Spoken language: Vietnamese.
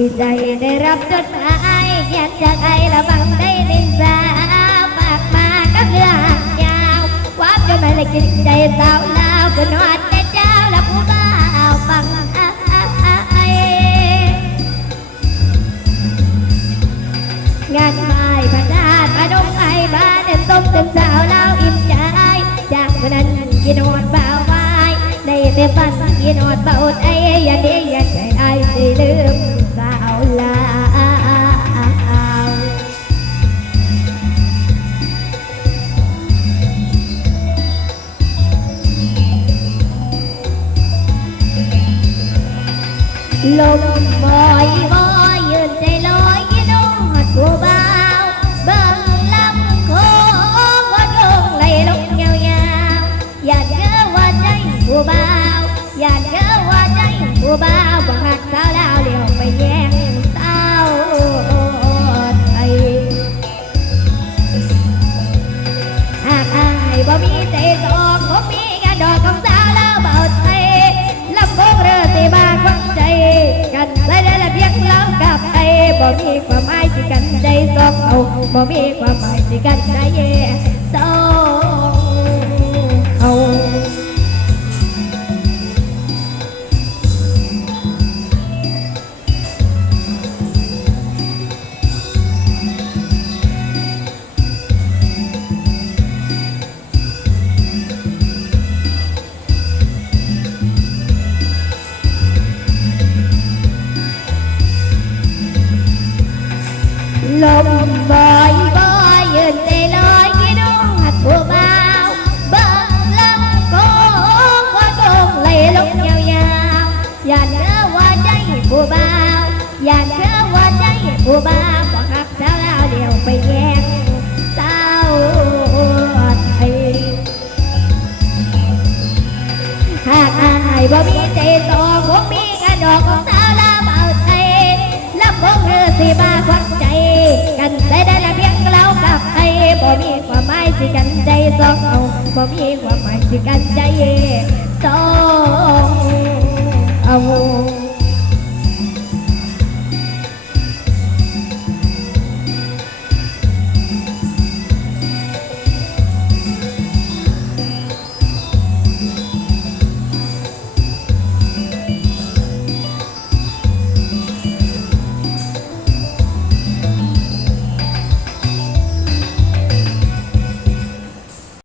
ดีใจได้รับจดหมายเขียนจากไอละบังได้ดินสาฝากมากับเรื่องยาวความจนไม่ละกินใจสาวลาวก็นอนแต่เจ้าและผู้บ่าวฟังไองานไม้พระดาษพระดงไอบ้านเดินต้มเต็มสาวลาวอิ่มใจ จากวันนั้นกินนอนเบาไม้ได้แต่ฝันกินนอนเบาไออย่าเดียอ lộn vội vội dừng tay lối với đúng hạt bao. Bần lắm khổ có đường này lúc nhau nhau và nhớ qua đây của bao, và nhớ qua sao lao liều mày gian sao thầy ai bỏ biết บ่มีความหมายที่กันได้สอกเอาบ่มีความหมายที่กันใจ ลมบอยบอยยืนใจลอยกี่น้องหักผู้เบาวเบิ่งลำโค้งว่าโงไหลลงยาวๆอย่าเชื่อว่าใจผู้เบาวอย่าเชื่อว่าใจผู้เบาวก็หักสาแล้วเดียวไปแย่งสาไทยหากอายบ่มีใจสอคงมีงานดอกของสาวลาวเบาไทยลำพงเรือสิมาควักใจ บ่มีความหมายสิกันใจสองเอาบ่มีความหมายสิกันใจสองเอา